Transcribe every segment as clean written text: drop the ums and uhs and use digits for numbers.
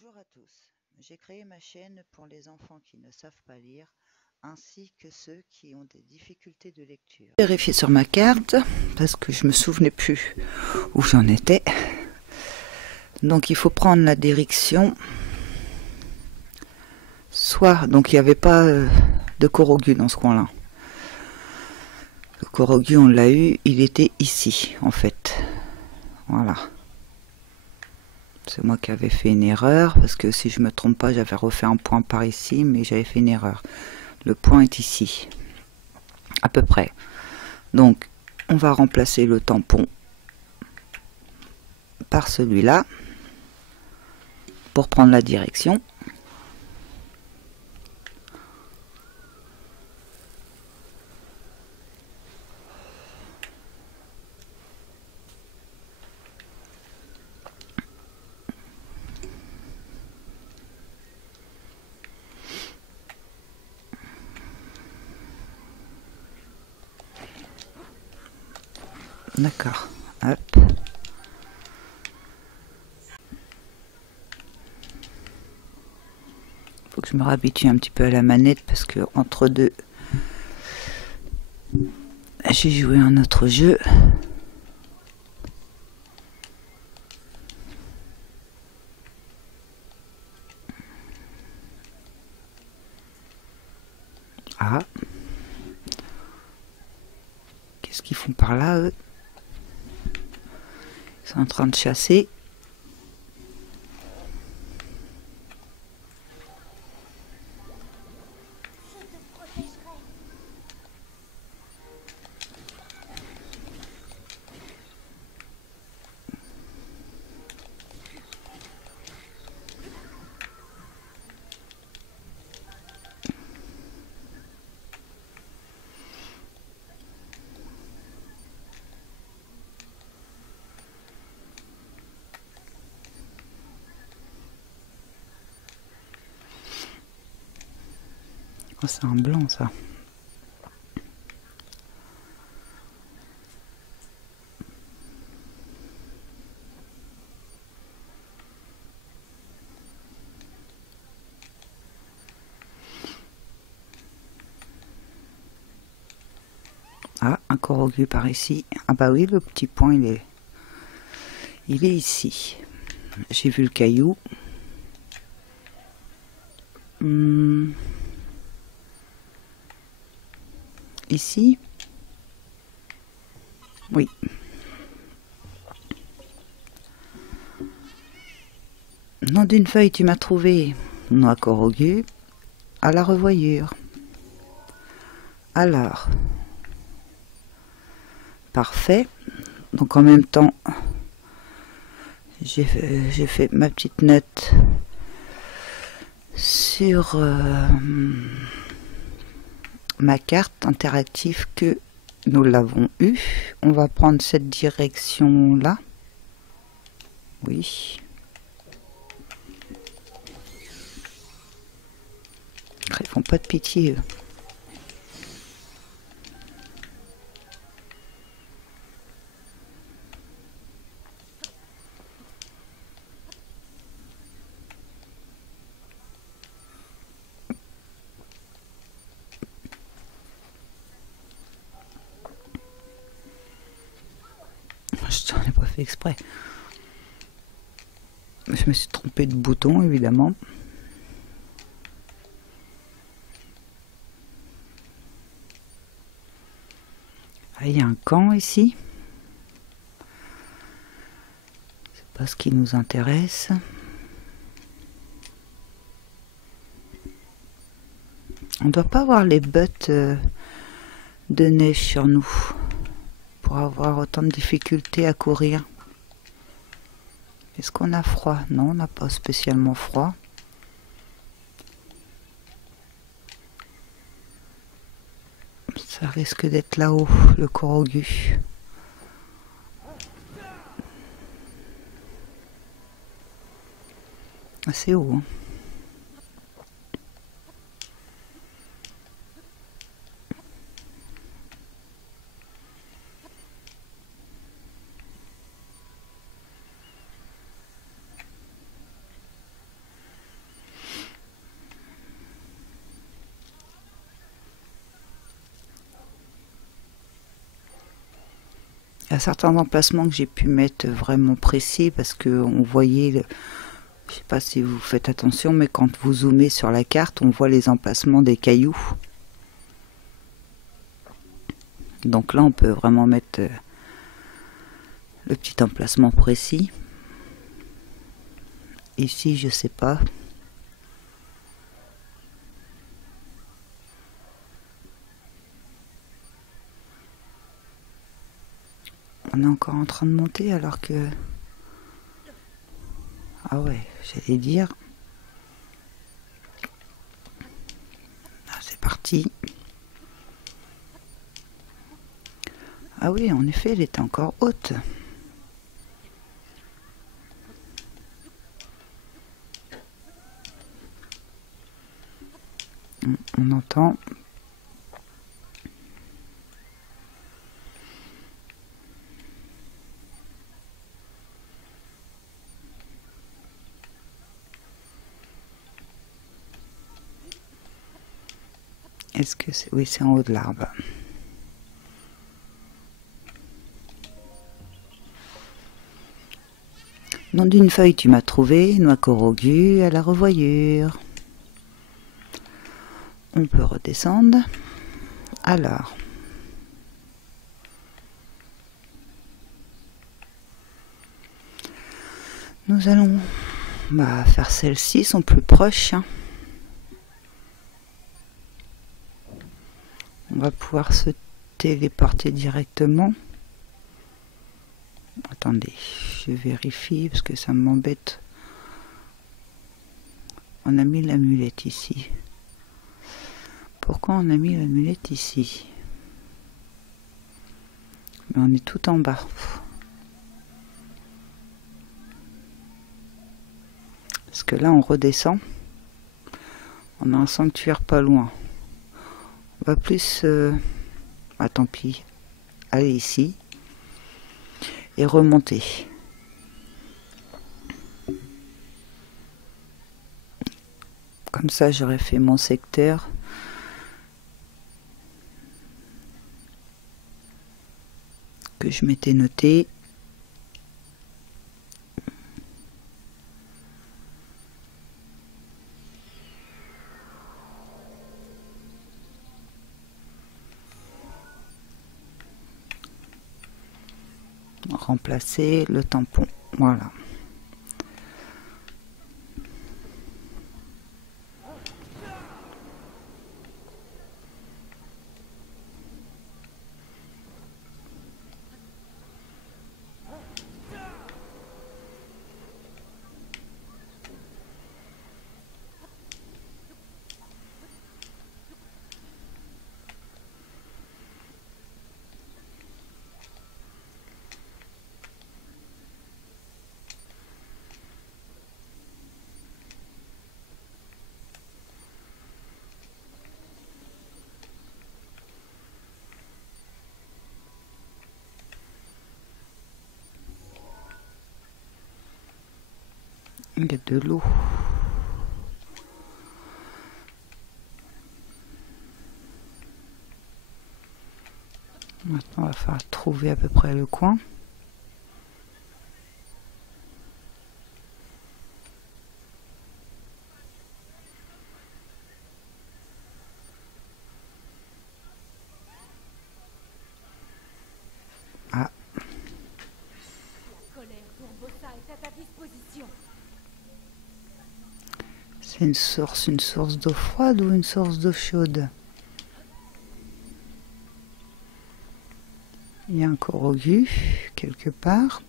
Bonjour à tous, j'ai créé ma chaîne pour les enfants qui ne savent pas lire, ainsi que ceux qui ont des difficultés de lecture. J'ai vérifié sur ma carte, parce que je me souvenais plus où j'en étais. Donc il faut prendre la direction, soit, donc il n'y avait pas de Korogu dans ce coin-là. Le Korogu on l'a eu, il était ici en fait, voilà. C'est moi qui avais fait une erreur, parce que si je me trompe pas, j'avais refait un point par ici, mais j'avais fait une erreur. Le point est ici, à peu près. Donc, on va remplacer le tampon par celui-là, pour prendre la direction. D'accord, hop. Faut que je me réhabitue un petit peu à la manette parce que entre deux, j'ai joué un autre jeu. Ah, qu'est-ce qu'ils font par là, eux? Ils sont en train de chasser. Oh, c'est un blanc, ça. Ah, un Korogu par ici. Ah bah oui, le petit point, il est ici. J'ai vu le caillou. Ici. Oui. Nom d'une feuille, tu m'as trouvé. Noix Korogu à la revoyure. Alors, parfait. Donc en même temps, j'ai fait ma petite note sur ma carte interactive que nous l'avons eu. On va prendre cette direction là. Oui. Ils font pas de pitié, eux. Je n'en ai pas fait exprès. Je me suis trompé de bouton, évidemment. Ah, il y a un camp ici. C'est pas ce qui nous intéresse. On ne doit pas avoir les bottes de neige sur nous pour avoir autant de difficultés à courir. Est-ce qu'on a froid? Non, on n'a pas spécialement froid. Ça risque d'être là-haut, le Korogu. Assez haut, hein. Il y a certains emplacements que j'ai pu mettre vraiment précis parce que on voyait, je sais pas si vous faites attention, mais quand vous zoomez sur la carte, on voit les emplacements des cailloux. Donc là, on peut vraiment mettre le petit emplacement précis. Ici, je sais pas. On est encore en train de monter alors que... Ah ouais, j'allais dire. Ah, c'est parti. Ah oui, en effet, elle était encore haute. On entend. Est-ce que c'est... Oui, c'est en haut de l'arbre. Nom d'une feuille, tu m'as trouvé, noix corogu à la revoyure. On peut redescendre. Alors. Nous allons faire celles-ci, sont plus proches. Hein. On va pouvoir se téléporter directement. Attendez, je vérifie parce que ça m'embête. On a mis l'amulette ici. Pourquoi on a mis l'amulette ici? Mais on est tout en bas. Parce que là, on redescend. On a un sanctuaire pas loin. On va plus... Ah, tant pis. Aller ici. Et remonter. Comme ça, j'aurais fait mon secteur. Que je m'étais noté. Remplacer le tampon. Voilà. Il y a de l'eau. Maintenant, on va falloir trouver à peu près le coin. Ah. C'est une source d'eau froide ou une source d'eau chaude? Il y a un corogu quelque part.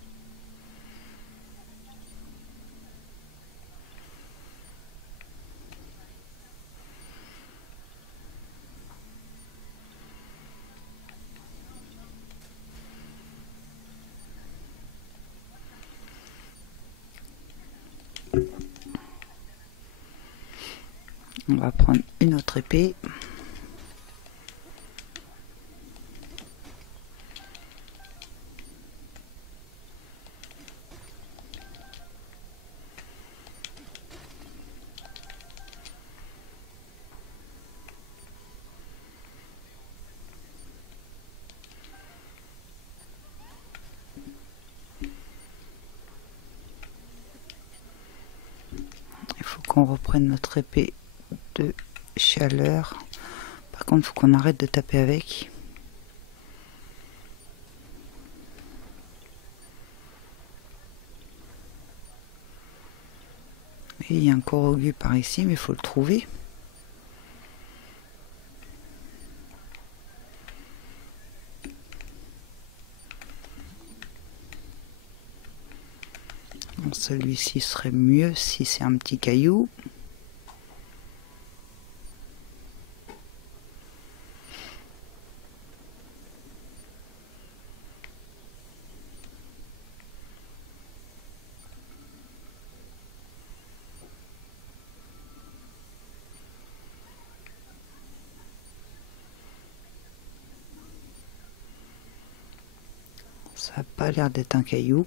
On va prendre une autre épée. qu'on reprenne notre épée de chaleur. Par contre, il faut qu'on arrête de taper avec. Et il y a un Korogu par ici, mais il faut le trouver. Celui-ci serait mieux si c'est un petit caillou. Ça n'a pas l'air d'être un caillou.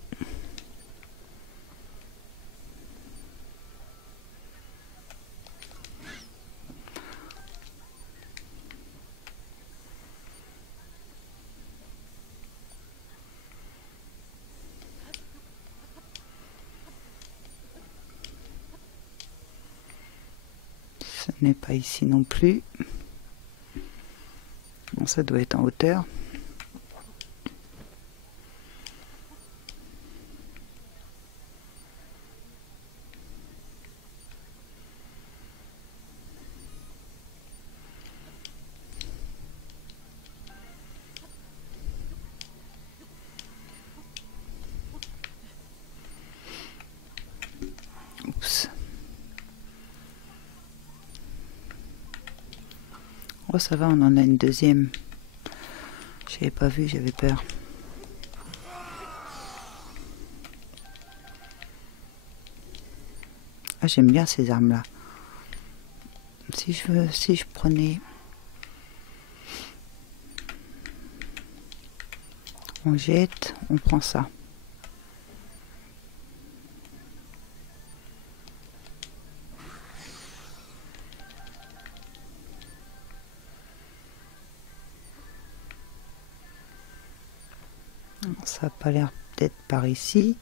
Ce n'est pas ici non plus. Bon, ça doit être en hauteur. Oups. Oh, ça va, on en a une deuxième. J'avais pas vu, j'avais peur. Ah, j'aime bien ces armes-là. Si je prenais... On jette, on prend ça. Ça n'a pas l'air d'être par ici.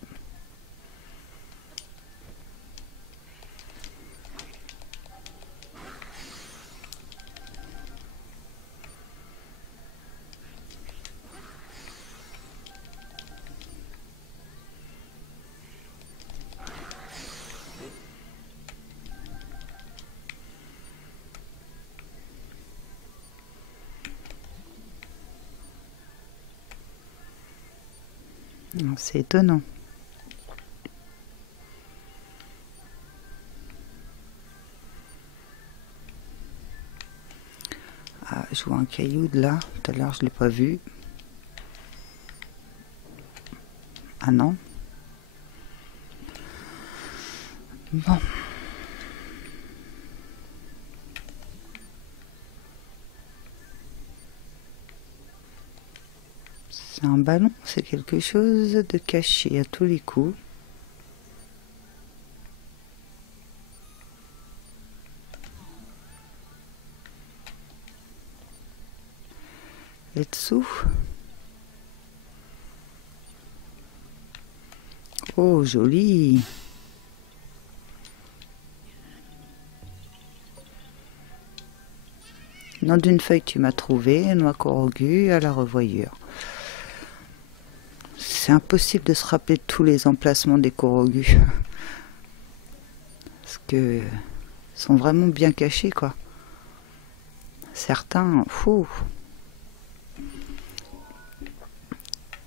C'est étonnant. Ah, je vois un caillou de là. Tout à l'heure, je ne l'ai pas vu. Ah non. Bon. C'est un ballon, c'est quelque chose de caché à tous les coups. Et dessous. Oh, joli. Nom d'une feuille, tu m'as trouvé, noix Korogu à la revoyure. C'est impossible de se rappeler de tous les emplacements des Korogu. Parce que sont vraiment bien cachés, quoi. Certains, fou.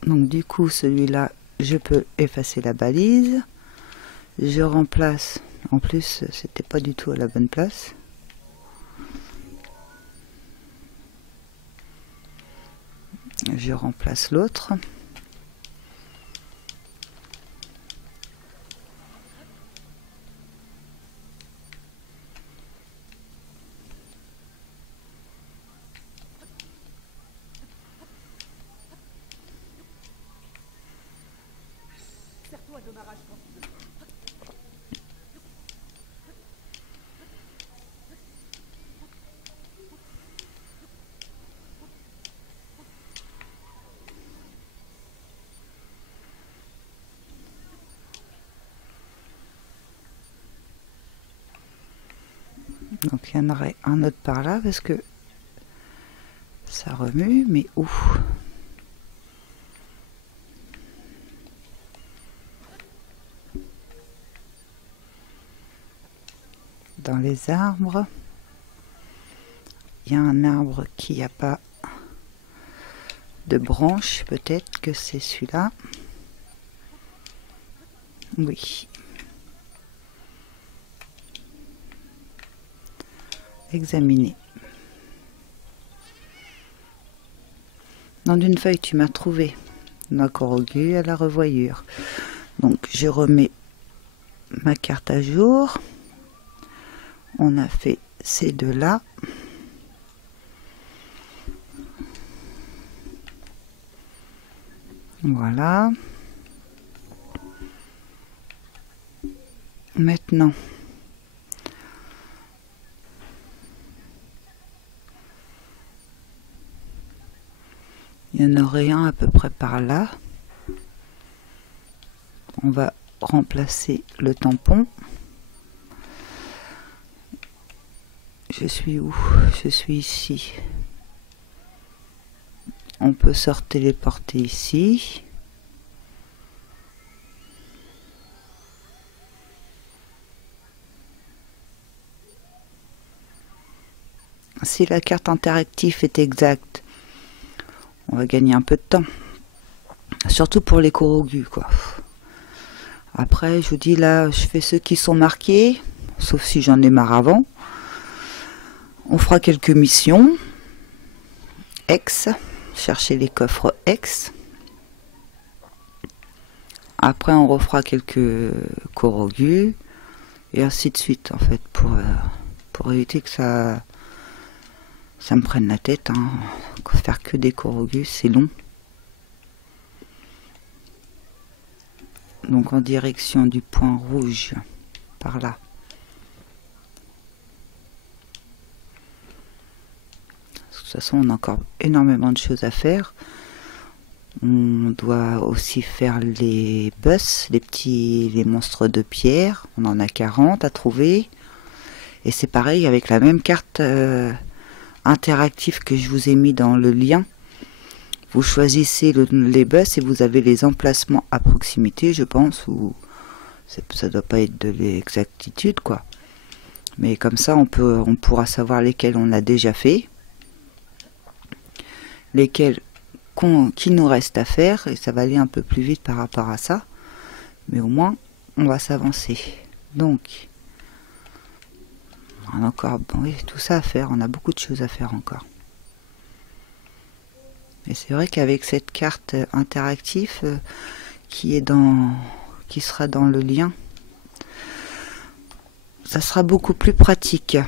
Donc du coup, celui-là, je peux effacer la balise. Je remplace. En plus, c'était pas du tout à la bonne place. Je remplace l'autre. Donc il y en aurait un autre par là parce que ça remue, mais où? Dans les arbres. Il y a un arbre qui n'a pas de branches, peut-être que c'est celui-là. Oui. Examiner. Dans une feuille, tu m'as trouvé ma corogue à la revoyure. Donc, je remets ma carte à jour. On a fait ces deux-là. Voilà. Maintenant, il y en aurait un à peu près par là. On va remplacer le tampon. Je suis où? Je suis ici. On peut se téléporter ici. Si la carte interactive est exacte, on va gagner un peu de temps. Surtout pour les corogus, quoi. Après, je vous dis là, je fais ceux qui sont marqués, sauf si j'en ai marre avant. On fera quelques missions. Ex, chercher les coffres ex. Après, on refera quelques corogus et ainsi de suite, en fait, pour éviter que ça me prenne la tête. Hein. Faire que des corogus, c'est long. Donc en direction du point rouge, par là. De toute façon, on a encore énormément de choses à faire. On doit aussi faire les boss, les monstres de pierre. On en a 40 à trouver. Et c'est pareil avec la même carte interactive que je vous ai mis dans le lien. Vous choisissez les boss et vous avez les emplacements à proximité, je pense, ou ça doit pas être de l'exactitude, quoi. Mais comme ça, on pourra savoir lesquels on a déjà fait, lesquels qui nous reste à faire, et ça va aller un peu plus vite par rapport à ça. Mais au moins, on va s'avancer. Donc, on a encore oui, tout ça à faire. On a beaucoup de choses à faire encore. Et c'est vrai qu'avec cette carte interactive qui sera dans le lien, ça sera beaucoup plus pratique.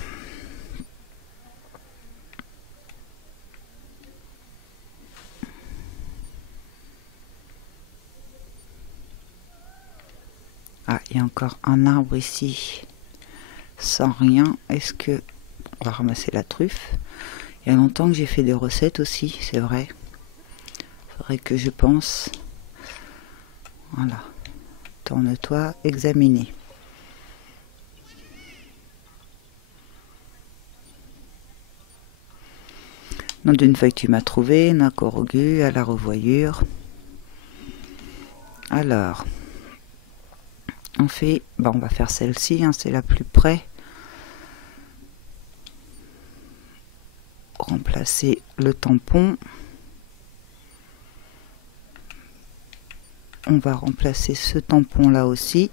Ah, il y a encore un arbre ici sans rien. Est-ce que on va ramasser la truffe? Il y a longtemps que j'ai fait des recettes aussi, c'est vrai. Faudrait que je pense. Voilà. Tourne-toi, examiner. Nom d'une feuille que tu m'as trouvé, un corogu à la revoyure. Alors, on fait, bon, on va faire celle-ci, hein, c'est la plus près. Remplacer le tampon. On va remplacer ce tampon là aussi,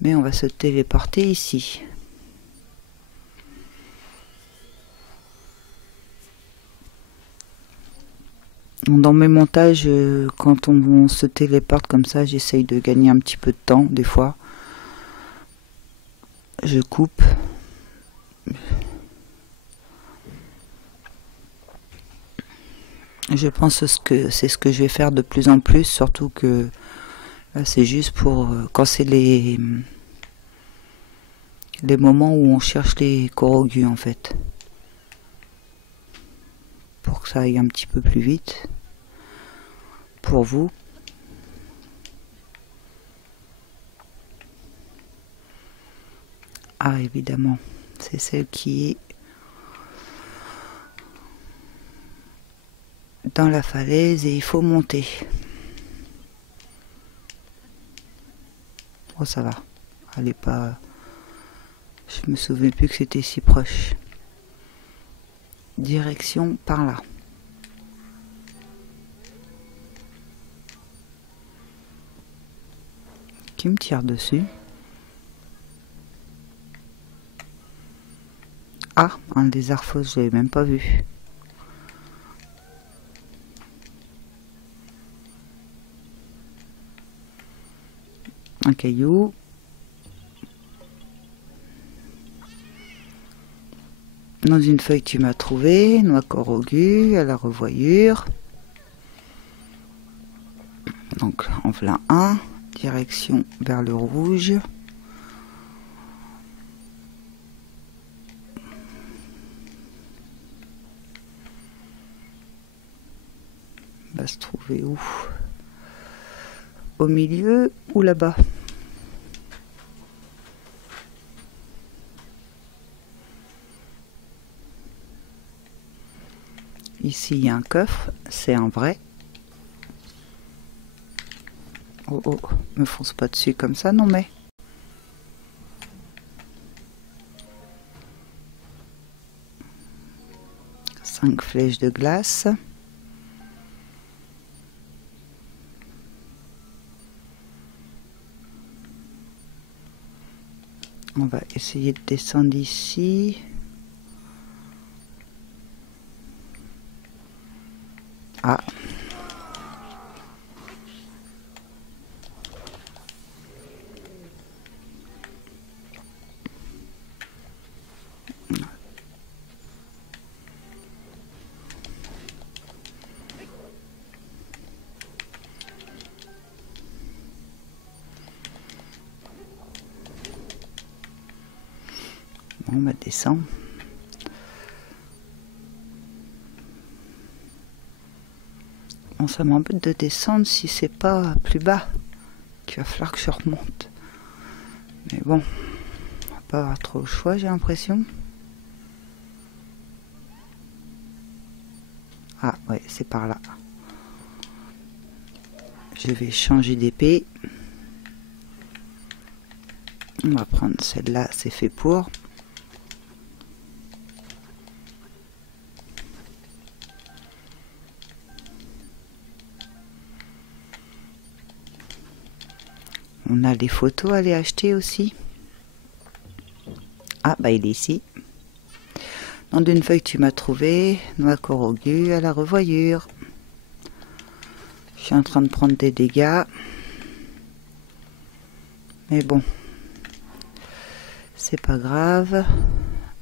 mais on va se téléporter ici. Dans mes montages, quand on se téléporte comme ça, j'essaye de gagner un petit peu de temps. Des fois, je coupe. Je pense que c'est ce que je vais faire de plus en plus, surtout que c'est juste pour quand c'est les moments où on cherche les corogus en fait, pour que ça aille un petit peu plus vite pour vous. Ah, évidemment, c'est celle qui est dans la falaise et il faut monter. Oh, ça va. Elle est pas... Je me souviens plus que c'était si proche. Direction par là. Qui me tire dessus? Ah, un lézard fausse, je l'avais même pas vu. Un caillou. Dans une feuille tu m'as trouvé, noix corogu à la revoyure. Donc en voilà un, direction vers le rouge. Va se trouver où? Au milieu ou là-bas? Ici il y a un coffre, c'est un vrai. Oh oh, me fonce pas dessus comme ça, non mais. Cinq flèches de glace. On va essayer de descendre ici. Ah. Bon, on va descendre. Bon, ça m'embête de descendre si c'est pas plus bas. Il va falloir que je remonte. Mais bon, on va pas avoir trop le choix, j'ai l'impression. Ah ouais, c'est par là. Je vais changer d'épée. On va prendre celle-là, c'est fait pour. On a des photos à aller acheter aussi. Ah bah il est ici. Dans une feuille tu m'as trouvé, noix corogu à la revoyure. Je suis en train de prendre des dégâts. Mais bon, c'est pas grave.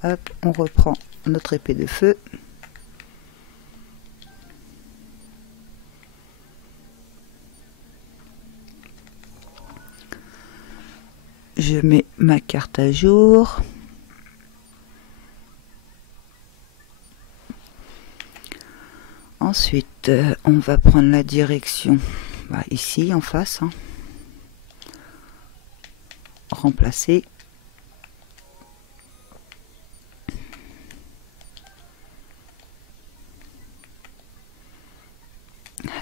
Hop, on reprend notre épée de feu. Je mets ma carte à jour. Ensuite, on va prendre la direction ici en face. Hein. Remplacer.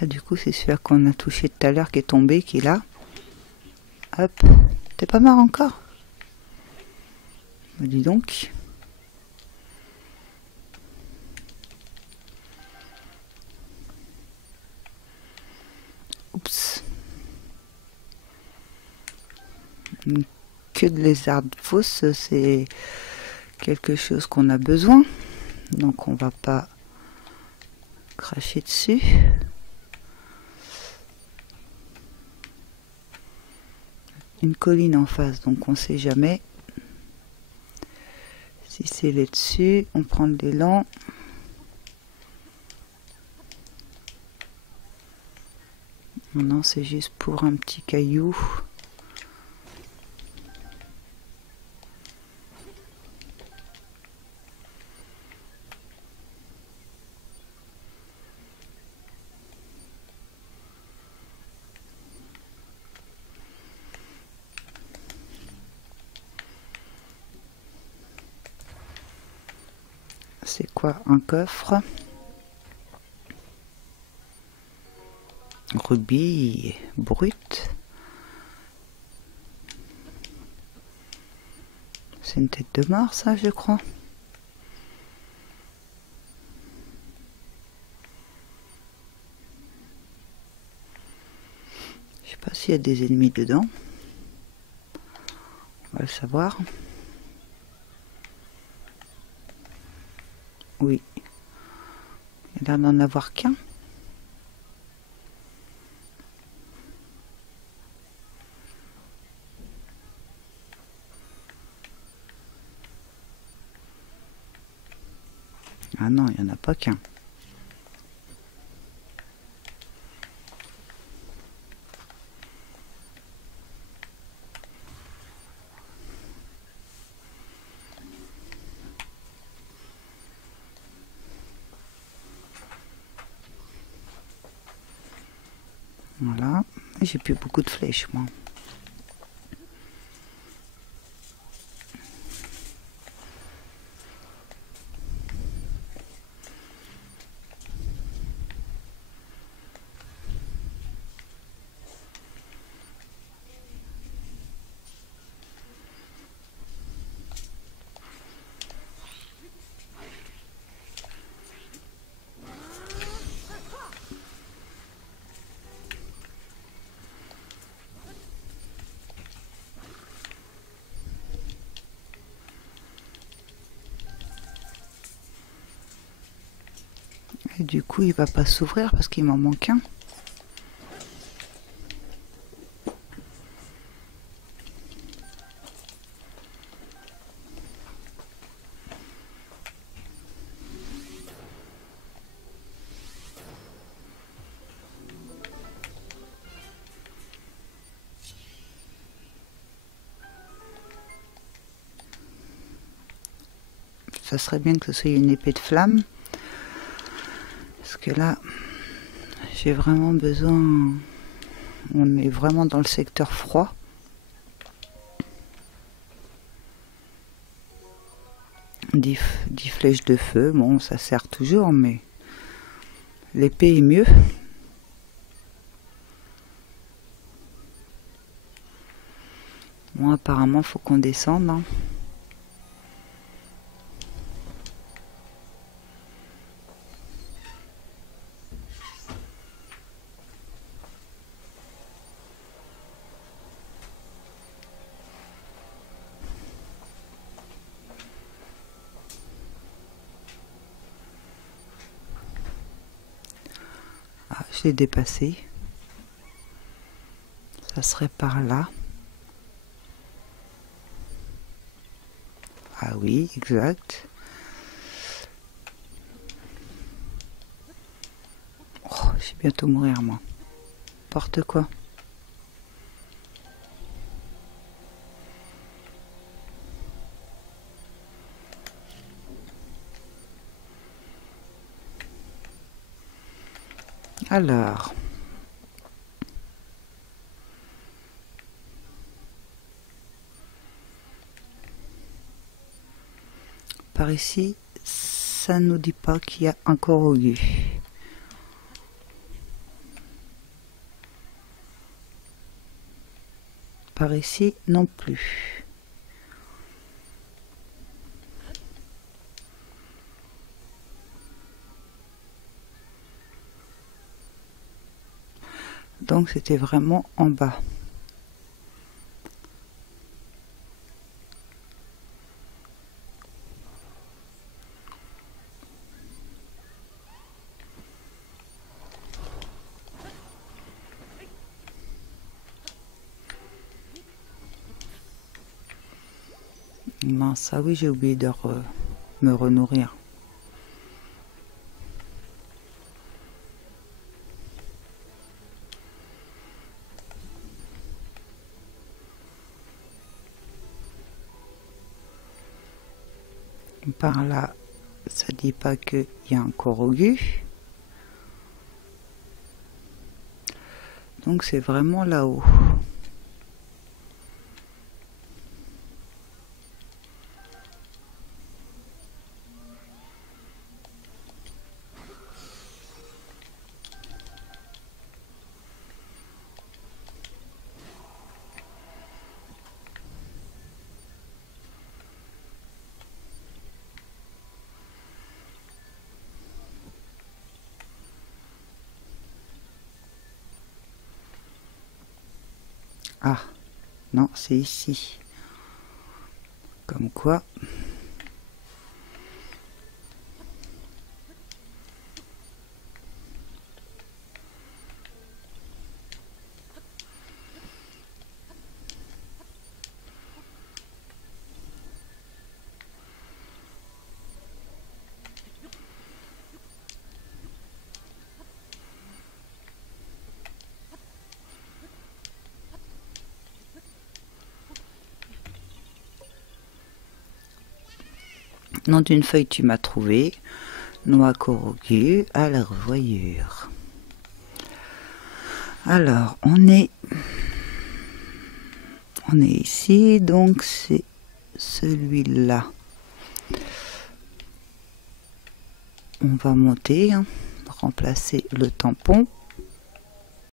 Ah, du coup, c'est celui qu'on a touché tout à l'heure qui est tombé, qui est là. Hop. T'es pas mort encore? Dis donc. Oups. Que de lézards fausses, c'est quelque chose qu'on a besoin. Donc on va pas cracher dessus. Une colline en face, donc on sait jamais. Si c'est là-dessus, on prend de l'élan. Non, c'est juste pour un petit caillou. C'est quoi un coffre? Rubis brut. C'est une tête de mort, ça, je crois. Je sais pas s'il y a des ennemis dedans. On va le savoir. Oui. Il y a l'air d'en avoir qu'un. Ah non, il n'y en a pas qu'un. Voilà. J'ai plus beaucoup de flèches, moi. Et du coup, il va pas s'ouvrir parce qu'il m'en manque un. Ça serait bien que ce soit une épée de flamme. Parce que là, j'ai vraiment besoin... On est vraiment dans le secteur froid. 10 flèches de feu, bon, ça sert toujours, mais l'épée est mieux. Bon, apparemment, faut qu'on descende. Hein. Ah, je l'ai dépassé. Ça serait par là. Ah oui, exact. Oh, je vais bientôt mourir, moi. N'importe quoi. Alors... Par ici, ça ne nous dit pas qu'il y a un Korogu. Par ici, non plus. Donc c'était vraiment en bas. Mince, ah oui, j'ai oublié de me renourrir. Par là, ça dit pas qu'il y a un Korogu. Donc c'est vraiment là-haut. Ah, non, c'est ici. Comme quoi. Nom d'une feuille tu m'as trouvé. Noix corrugée à la revoyure. Alors, on est ici, donc c'est celui-là. On va monter, hein, remplacer le tampon.